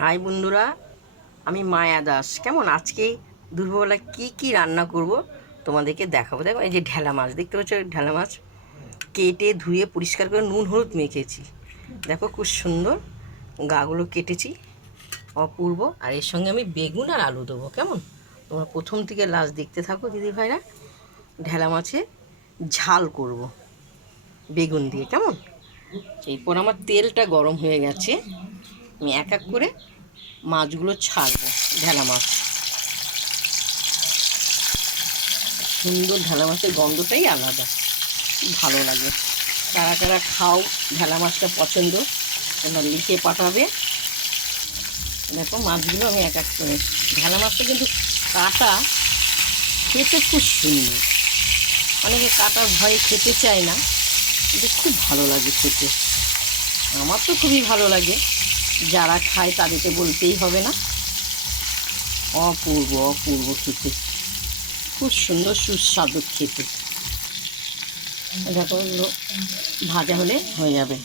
High বন্ধুরা, আমি মায়া দাস। কেমন আজকে দুপুরবেলা কি রান্না করব তোমাদেরকে দেখাবো। দেখো, এই যে ঢেলা মাছ দেখতে পাচ্ছ, ঢেলা মাছ কেটে ধুয়ে পরিষ্কার করে নুন হলুদ মেখেছি। দেখো খুব সুন্দর গাগুলো কেটেছি, অপূর্ব। আর এর সঙ্গে আমি বেগুন আর আলু দেবো। কেমন, তোমরা প্রথম থেকে লাস্ট দেখতে থাকো দিদি ভাইরা। ঢেলা মাছে ঝাল করব বেগুন দিয়ে। কেমন, এরপর আমার তেলটা গরম হয়ে গেছে, আমি এক এক করে মাছগুলো ছাড়বো। ঢেলা মাছ সুন্দর, ঢেলা মাছের গন্ধটাই আলাদা, ভালো লাগে। কারা কারা খাও, ঢেলা মাছটা পছন্দ, তোমরা লিখে পাঠাবে। দেখো মাছগুলো আমি এক এক করে, ঢেলা মাছটা কিন্তু কাটা খেতে খুব সুন্দর। অনেকে কাটার ভয়ে খেতে চায় না, কিন্তু খুব ভালো লাগে খেতে। আমার তো খুবই ভালো লাগে, যারা খায় তাদেরকে বলতেই হবে না। অপূর্ব অপূর্ব খেতে, খুব সুন্দর সুস্বাদু খেতে। দেখো এগুলো ভাজা হলে হয়ে যাবে,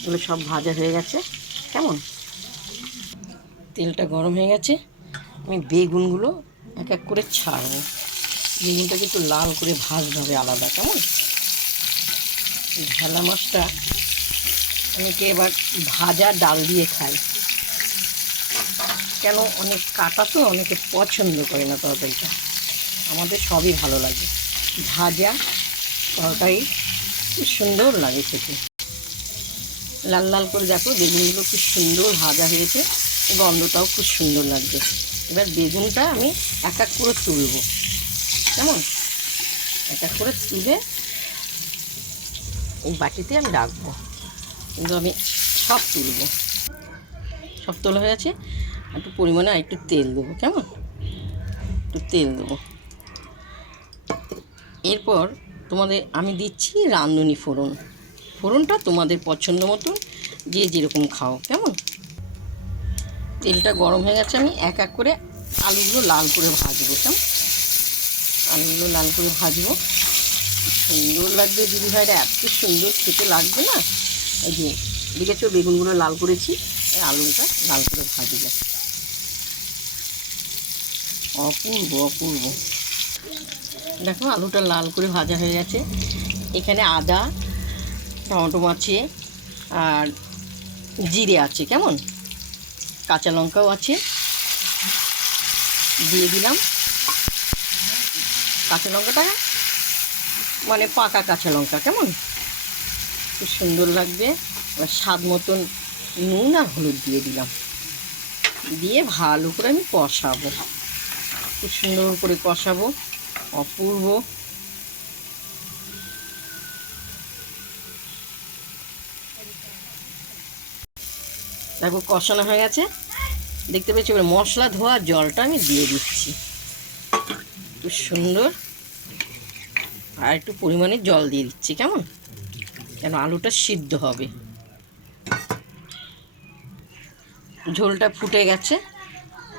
এগুলো সব ভাজা হয়ে গেছে। কেমন, তেলটা গরম হয়ে গেছে, আমি বেগুনগুলো এক এক করে ছাড়বো। বেগুনটাকে একটু লাল করে ভাজতে হবে আলাদা। কেমন, ঢেলা মাছটা অনেকে এবার ভাজা ডাল দিয়ে খায়, কেন অনেক কাটা তো, অনেকে পছন্দ করে না তরকারিটা। আমাদের সবই ভালো লাগে, ভাজা তরকারি খুব সুন্দর লাগে খেতে। লাল লাল করে দেখো বেগুনগুলো খুব সুন্দর ভাজা হয়েছে, গন্ধটাও খুব সুন্দর লাগছে। এবার বেগুনটা আমি এক এক করে তুলব। কেমন, এক এক করে তুলে এই বাটিতে আমি রাখবো, কিন্তু আমি সব তুলব। সব তোলা হয়ে আছে, একটু পরিমাণে আর একটু তেল দেবো। কেমন, একটু তেল দেবো। এরপর তোমাদের আমি দিচ্ছি রাঁধুনি ফোড়ন। ফোড়নটা তোমাদের পছন্দ মতো, যে যেরকম খাও। কেমন, তেলটা গরম হয়ে গেছে, আমি এক এক করে আলুগুলো লাল করে ভাজবো। কেমন, আলুগুলো লাল করে ভাজবো, সুন্দর লাগবে দিদি ভাইরা, এত সুন্দর খেতে লাগবে না। এই যে দেখেছো বেগুনগুলো লাল করেছি, এই আলুটা লাল করে ভাজবো। অপূর্ব অপূর্ব। দেখো আলুটা লাল করে ভাজা হয়ে গেছে, এখানে আদা টমেটো আছে আর জিরে আছে। কেমন, কাঁচা লঙ্কাও আছে, দিয়ে দিলাম। কাঁচা লঙ্কাটা মানে পাকা কাঁচা লঙ্কা। কেমন, খুব সুন্দর লাগবে। এবার স্বাদ মতন নুন আর হলুদ দিয়ে দিলাম, দিয়ে ভালো করে আমি কষাবো, খুব সুন্দর করে কষাবো। অপূর্ব। দেখো কষানো হয়ে গেছে, দেখতে পেয়েছি। এবার মশলা ধোয়া জলটা আমি দিয়ে দিচ্ছি, খুব সুন্দর। আর একটু পরিমাণে জল দিয়ে দিচ্ছি। কেমন, কেন আলুটা সিদ্ধ হবে। ঝোলটা ফুটে গেছে,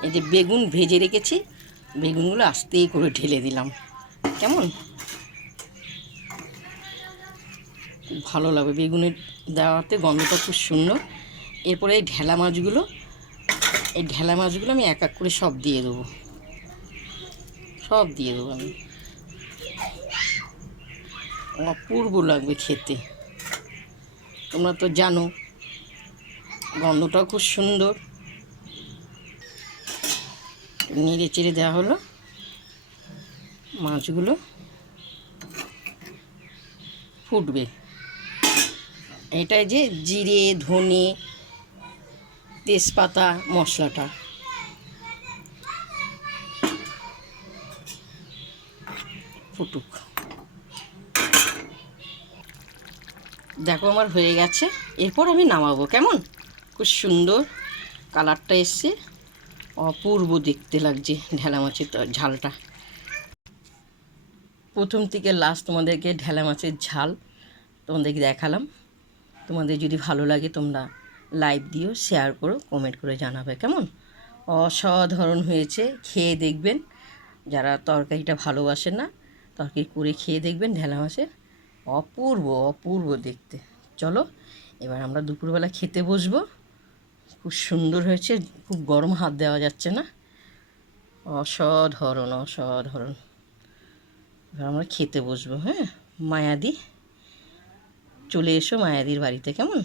এই যে বেগুন ভেজে রেখেছি, বেগুনগুলো আস্তে করে ঢেলে দিলাম। কেমন, খুব ভালো লাগবে বেগুনের দেওয়াতে, গন্ধটা খুব সুন্দর। এরপরে এই ঢেলা মাছগুলো, এই ঢেলা মাছগুলো আমি এক এক করে সব দিয়ে দেবো, সব দিয়ে দেবো আমি। অপূর্ব লাগবে খেতে, তোমরা তো জানো, গন্ধটাও খুব সুন্দর। নেড়ে চেড়ে দেওয়া হলো, মাছগুলো ফুটবে। এটাই যে জিরে ধনে তেজপাতা মশলাটা, ফুটুক। দেখো আমার হয়ে গেছে, এরপর আমি নামাবো। কেমন, খুব সুন্দর কালারটা এসছে, অপূর্ব দেখতে লাগছে ঢেলা মাছের ঝালটা। প্রথম থেকে লাস্ট তোমাদেরকে ঢেলা মাছের ঝাল তোমাদেরকে দেখালাম। তোমাদের যদি ভালো লাগে তোমরা লাইক দিও, শেয়ার করো, কমেন্ট করে জানাবে। কেমন, অসাধারণ হয়েছে, খেয়ে দেখবেন। যারা তরকারিটা ভালোবাসে না, তরকারি করে খেয়ে দেখবেন ঢেলা মাছের, অপূর্ব অপূর্ব দেখতে। চলো এবার আমরা দুপুরবেলা খেতে বসবো। খুব সুন্দর হয়েছে, খুব গরম, হাত দেওয়া যাচ্ছে না। অসাধারণ অসাধারণ। এবার আমরা খেতে বসবো। হ্যাঁ, মায়াদি চলে এসো মায়াদির বাড়িতে, কেমন?